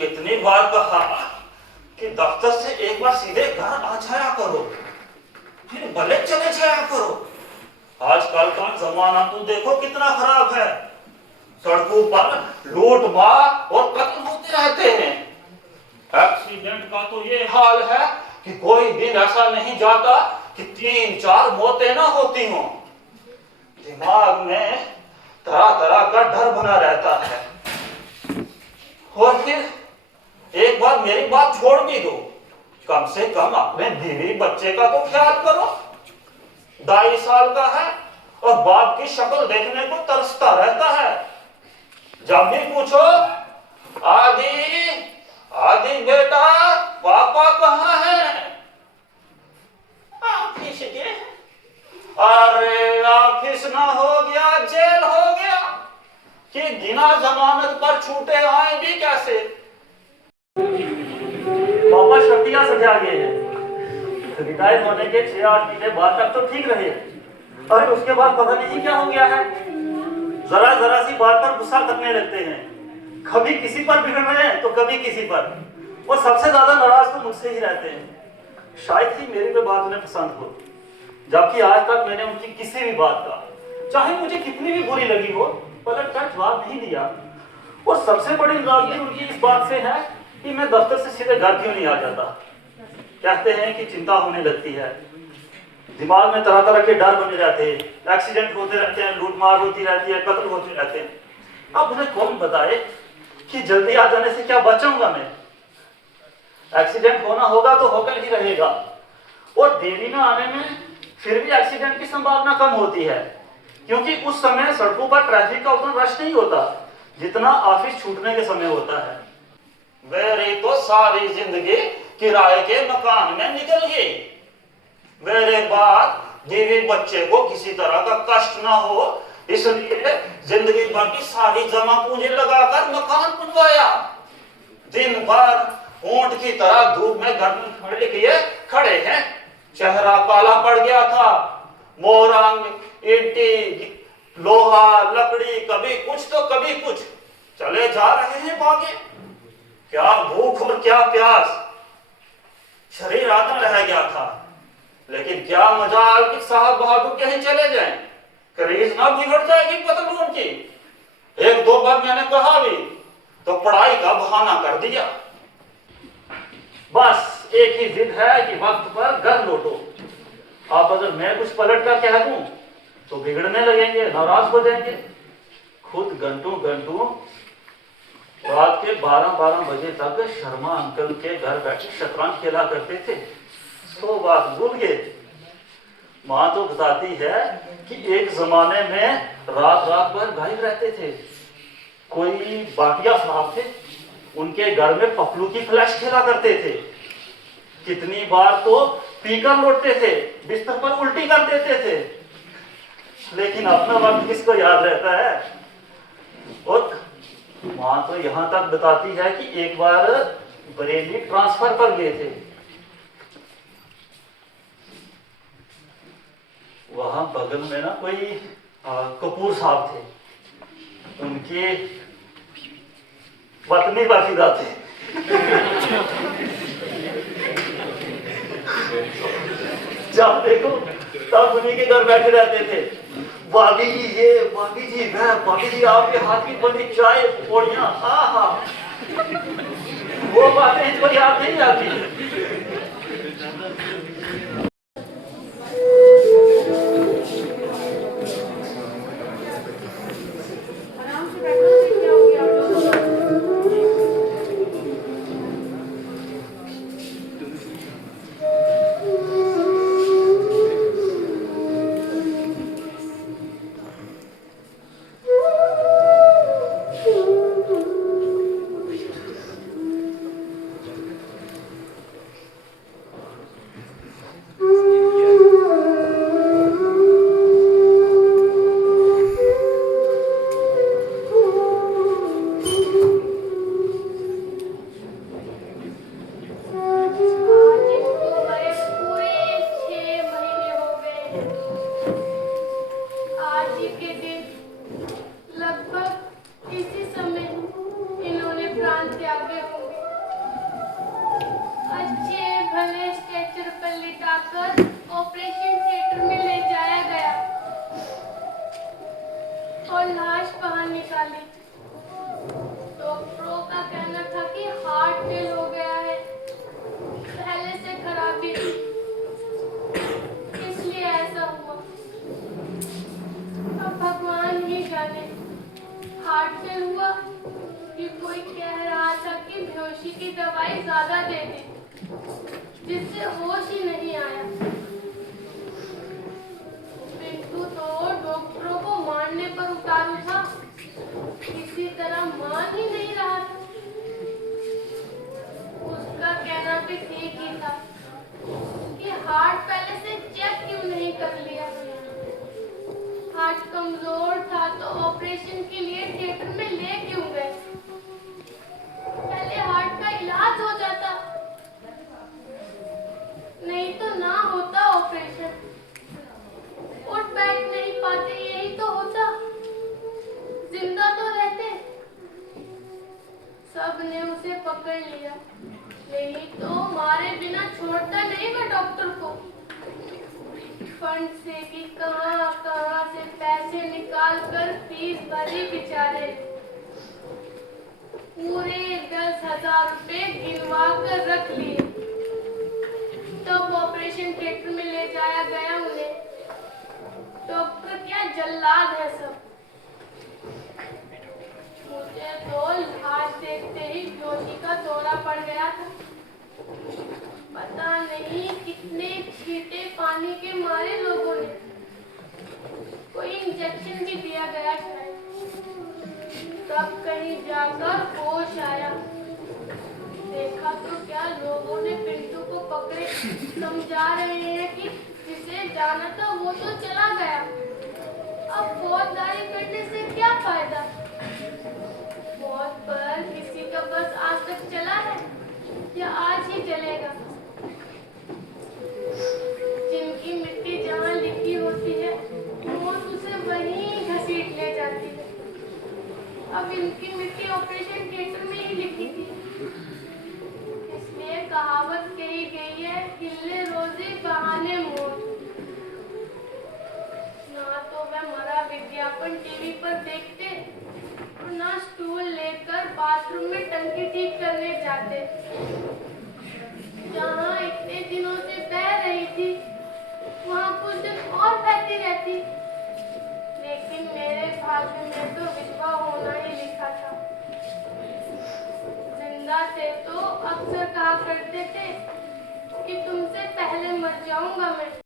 कितनी बार कहा कि दफ्तर से एक बार सीधे घर आ जाया करो, फिर भले चले जाया करो। आजकल का जमाना तो देखो कितना खराब है। सड़कों पर लूट मार और कत्ल होते रहते हैं। एक्सीडेंट का तो ये हाल है कि कोई दिन ऐसा नहीं जाता कि 3-4 मौतें ना होती हों। दिमाग में तरह तरह का डर बना रहता है। और फिर एक बार मेरी बात छोड़ भी दो, कम से कम अपने बीवी बच्चे का तो ख्याल करो। 2.5 साल का है और बाप की शक्ल देखने को तरसता रहता है। जब भी पूछो, आदि आदि बेटा पापा कहाँ है? ऑफिस गए। अरे ऑफिस ना हो गया जेल हो गया कि बिना जमानत पर छूटे आएंगे कैसे? पापा शक्तियां सजा गए हैं। रिटायर होने के 6-8 महीने बाद तक तो ठीक रहे, अरे उसके बाद पता नहीं क्या हो गया है। जरा जरा सी बात पर गुस्सा करने लगते हैं। कभी किसी पर बिगड़ रहे हैं तो कभी किसी पर। वो सबसे ज्यादा नाराज तो मुझसे ही रहते हैं। शायद ही मेरी पे बात उन्हें पसंद हो, जबकि आज तक मैंने उनकी किसी भी बात का, चाहे मुझे कितनी भी बुरी लगी हो, पलट कर जवाब नहीं दिया। और सबसे बड़ी नाराजगी उनकी इस बात से है कि मैं दफ्तर से सीधे घर क्यों नहीं आ जाता। कहते हैं कि चिंता होने लगती है, दिमाग में तरह तरह के डर बने रहते हैं, एक्सीडेंट होते रहते हैं, लूटमार होती रहती है, कत्ल होते रहते हैं। अब उन्हें कौन बताए कि जल्दी आ जाने से क्या बचाऊंगा मैं? एक्सीडेंट होना होगा तो होकर ही रहेगा, और देरी में आने में फिर भी एक्सीडेंट की संभावना कम होती है, क्योंकि उस समय सड़कों पर ट्रैफिक का उतना रश नहीं होता जितना ऑफिस छूटने के समय होता है। मेरी तो सारी जिंदगी किराए के मकान में निकल गई। मेरे बाद बीवी बच्चे को किसी तरह का कष्ट ना हो, इसलिए जिंदगी भर की सारी जमा पूंजी लगाकर मकान बनवाया। दिन भर ऊंट की तरह धूप में घर में खड़े किए खड़े हैं, चेहरा काला पड़ गया था। मोरंग, ईंटी, लोहा, लकड़ी, कभी कुछ तो कभी कुछ, चले जा रहे हैं भागे। क्या भूख और क्या प्यास, शरीर आधा रह गया था। लेकिन क्या मजाल कि साहब बहादुर कहीं चले जाएं, करीज ना बिगड़ जाएगी पतलून की। 1-2 बार मैंने कहा भी तो पढ़ाई का बहाना कर दिया। बस एक ही जिद है कि वक्त पर घर लौटो। अब अगर मैं कुछ पलट कर कह दूं तो बिगड़ने लगेंगे, नाराज हो जाएंगे। खुद घंटों घंटों रात के 12-12 बजे तक शर्मा अंकल के घर बैठे शतरंज खेला करते थे। तो बात भूल गए। माँ तो बताती है कि एक जमाने में रात रात भर गायब रहते थे। कोई बाटिया साहब थे, उनके घर में पपलू की फ्लैश खेला करते थे। कितनी बार तो पीकर लौटते थे, बिस्तर पर उल्टी कर देते थे। लेकिन अपना वक्त किसको याद रहता है। और माँ तो यहां तक बताती है कि एक बार बरेली ट्रांसफर पर गए थे। वहां बगल में ना कोई कपूर साहब थे, उनके पत्नी बाफिदा थे। जब देखो तब उन्हीं के घर बैठे रहते थे। भाभी जी ये, भाभी जी वह, भाभी जी आपके हाथ की बनी चाय पकौड़ियां, आहा। वो बातें इनको याद नहीं आती। लगभग इसी समय इन्होंने प्राण त्यागे होंगे। घने स्ट्रेचर पर लिटाकर ऑपरेशन थिएटर में ले जाया गया और लाश बाहर निकाली। डॉक्टरों का कहना था कि हार्ट फेल हो गया है, पहले से खराबी थी, इसलिए ऐसा हुआ। अब भगवान ही जाने हार्ट फेल हुआ कि कोई कह रहा था कि बेहोशी की दवाई ज्यादा दे दी, जिससे होश ही नहीं आया। पिंटू तो डॉक्टरों को मारने पर उतारू था, किसी तरह मान ही नहीं रहा था। उसका कहना भी ठीक ही था कि हार्ट पहले से चेक क्यों नहीं कर लिया। हार्ट कमजोर था तो ऑपरेशन के लिए थिएटर में ले क्यों गए? पहले हार्ट का इलाज हो जाता, नहीं तो ना होता ऑपरेशन। उठ बैठ नहीं पाते, यही तो होता, जिंदा तो रहते। सबने उसे पकड़ लिया, नहीं तो मारे बिना छोड़ता नहीं मैं डॉक्टर को। फंड से भी कहां से पैसे निकाल कर फीस भरी बेचारे। पूरे 10,000 रुपए गिनवा कर रख लिए। तब ऑपरेशन थिएटर में ले जाया गया उन्हें। डॉक्टर क्या जल्लाद है सब। मुझे तो लाश देखते ही बेहोशी का दौरा पड़ गया था। पता नहीं कितने छींटे पानी के मारे लोगों ने। कोई इंजेक्शन भी दिया गया शायद। तब कहीं जाकर होश आया। देखा तो क्या लोगों ने पिंटू को पकड़े समझा रहे हैं कि जिसे जाना था वो तो चला गया, अब फौजदारी करने से क्या फायदा। मौत पर किसी का बस आज तक चला है या आज ही चलेगा। जिनकी मिट्टी जहाँ लिखी होती है मौत उसे वहीं घसीट ले जाती है। अब इनकी मिट्टी ऑपरेशन थिएटर में ही लिखी थी, इसलिए कहावत कही गई है, हिलने रोजे बहाने मौत। ना तो वह मरा विज्ञापन टीवी पर देखते और ना स्टूल लेकर बाथरूम में टंकी ठीक करने जाते। जहाँ इतने दिनों से बह रही थी वहाँ कुछ दिन और बहती रहती, लेकिन मेरे भाग्य में तो विधवा होना ही लिखा था। जिंदा थे तो अक्सर कहा करते थे कि तुमसे पहले मर जाऊंगा मैं।